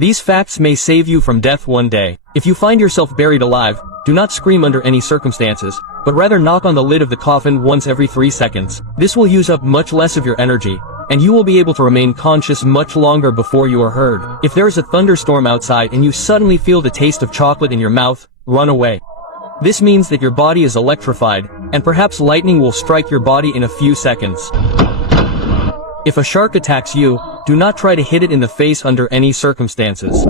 These facts may save you from death one day. If you find yourself buried alive, do not scream under any circumstances, but rather knock on the lid of the coffin once every 3 seconds. This will use up much less of your energy, and you will be able to remain conscious much longer before you are heard. If there is a thunderstorm outside and you suddenly feel the taste of chocolate in your mouth, run away. This means that your body is electrified, and perhaps lightning will strike your body in a few seconds. If a shark attacks you, do not try to hit it in the face under any circumstances.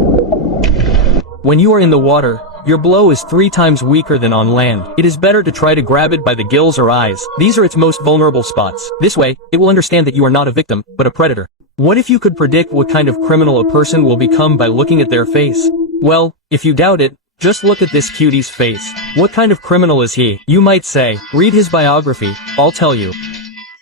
When you are in the water, your blow is 3 times weaker than on land. It is better to try to grab it by the gills or eyes. These are its most vulnerable spots. This way, it will understand that you are not a victim, but a predator. What if you could predict what kind of criminal a person will become by looking at their face? Well, if you doubt it, just look at this cutie's face. What kind of criminal is he? You might say, read his biography, I'll tell you.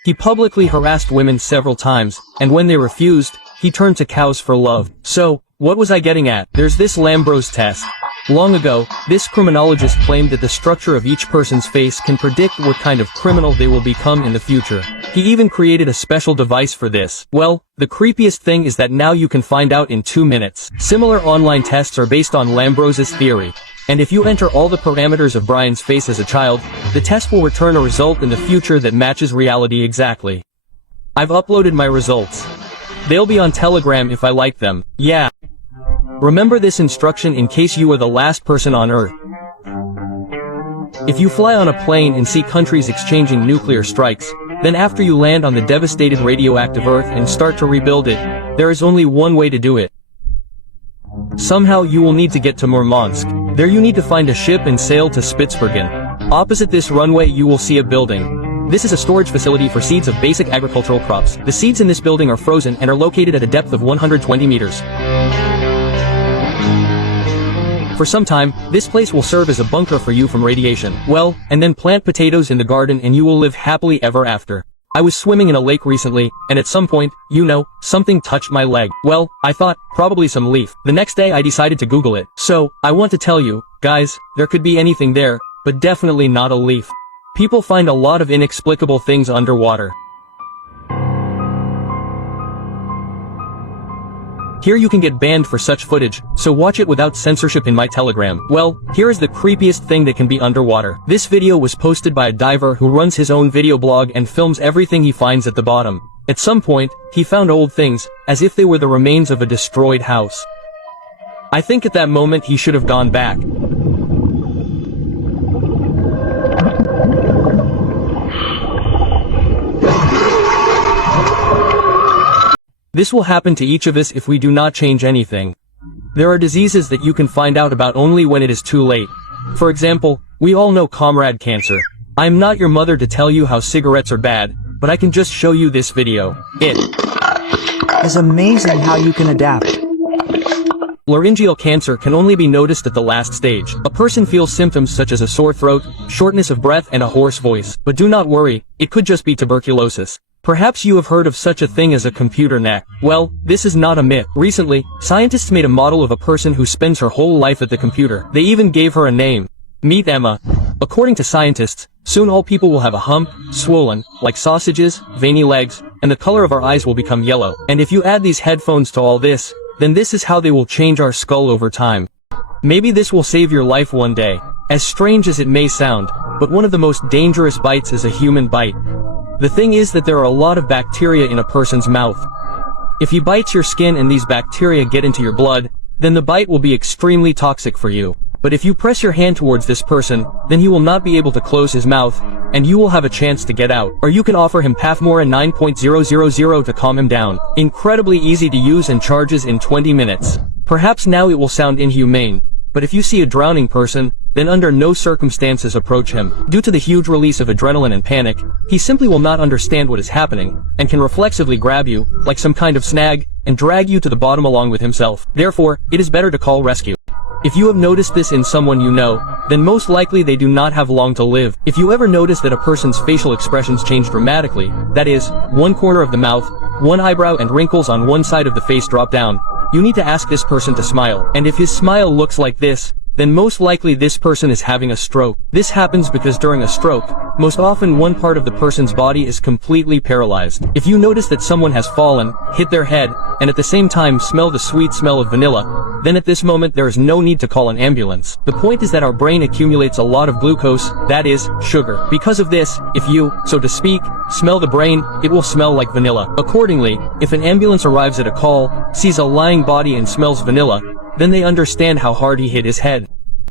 He publicly harassed women several times, and when they refused, he turned to cows for love. So, what was I getting at? There's this Lambrose test. Long ago, this criminologist claimed that the structure of each person's face can predict what kind of criminal they will become in the future. He even created a special device for this. Well, the creepiest thing is that now you can find out in 2 minutes. Similar online tests are based on Lambrose's theory. And if you enter all the parameters of Brian's face as a child, the test will return a result in the future that matches reality exactly. I've uploaded my results. They'll be on Telegram if I like them. Yeah. Remember this instruction in case you are the last person on Earth. If you fly on a plane and see countries exchanging nuclear strikes, then after you land on the devastated radioactive Earth and start to rebuild it, there is only one way to do it. Somehow you will need to get to Murmansk. There you need to find a ship and sail to Spitsbergen. Opposite this runway you will see a building. This is a storage facility for seeds of basic agricultural crops. The seeds in this building are frozen and are located at a depth of 120 meters. For some time, this place will serve as a bunker for you from radiation. Well, and then plant potatoes in the garden and you will live happily ever after. I was swimming in a lake recently, and at some point, something touched my leg. Well, I thought, probably some leaf. The next day I decided to Google it. So, I want to tell you, guys, there could be anything there, but definitely not a leaf. People find a lot of inexplicable things underwater. Here you can get banned for such footage, so watch it without censorship in my Telegram. Well, here is the creepiest thing that can be underwater. This video was posted by a diver who runs his own video blog and films everything he finds at the bottom. At some point, he found old things, as if they were the remains of a destroyed house. I think at that moment he should have gone back. This will happen to each of us if we do not change anything. There are diseases that you can find out about only when it is too late. For example, we all know comrade cancer. I am not your mother to tell you how cigarettes are bad, but I can just show you this video. It is amazing how you can adapt. Laryngeal cancer can only be noticed at the last stage. A person feels symptoms such as a sore throat, shortness of breath and a hoarse voice. But do not worry, it could just be tuberculosis. Perhaps you have heard of such a thing as a computer neck. Well, this is not a myth. Recently, scientists made a model of a person who spends her whole life at the computer. They even gave her a name. Meet Emma. According to scientists, soon all people will have a hump, swollen, like sausages, veiny legs, and the color of our eyes will become yellow. And if you add these headphones to all this, then this is how they will change our skull over time. Maybe this will save your life one day. As strange as it may sound, but one of the most dangerous bites is a human bite. The thing is that there are a lot of bacteria in a person's mouth. If he bites your skin and these bacteria get into your blood, then the bite will be extremely toxic for you. But if you press your hand towards this person, then he will not be able to close his mouth, and you will have a chance to get out. Or you can offer him Pafmora 9.000 to calm him down. Incredibly easy to use and charges in 20 minutes. Perhaps now it will sound inhumane, but if you see a drowning person, then under no circumstances approach him. Due to the huge release of adrenaline and panic, he simply will not understand what is happening, and can reflexively grab you, like some kind of snag, and drag you to the bottom along with himself. Therefore, it is better to call rescue. If you have noticed this in someone you know, then most likely they do not have long to live. If you ever notice that a person's facial expressions change dramatically, that is, one corner of the mouth, one eyebrow and wrinkles on one side of the face drop down, you need to ask this person to smile. And if his smile looks like this, then most likely this person is having a stroke. This happens because during a stroke, most often one part of the person's body is completely paralyzed. If you notice that someone has fallen, hit their head, and at the same time smell the sweet smell of vanilla, then at this moment there is no need to call an ambulance. The point is that our brain accumulates a lot of glucose, that is, sugar. Because of this, if you, so to speak, smell the brain, it will smell like vanilla. Accordingly, if an ambulance arrives at a call, sees a lying body and smells vanilla, then they understand how hard he hit his head.